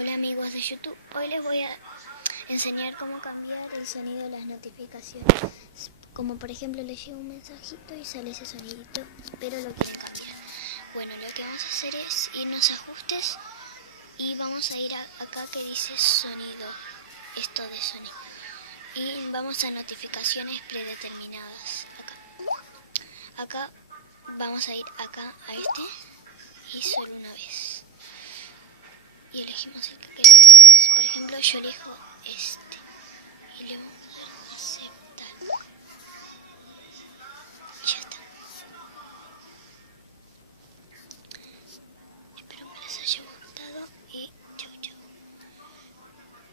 Hola amigos de YouTube, hoy les voy a enseñar cómo cambiar el sonido de las notificaciones. Como por ejemplo le llega un mensajito y sale ese sonidito, pero lo quiere cambiar. Bueno, lo que vamos a hacer es irnos a ajustes y vamos a ir acá que dice sonido, esto de sonido. Y vamos a notificaciones predeterminadas, acá vamos a ir acá a este y solo una vez. Y elegimos el que queremos. Por ejemplo, yo elijo este.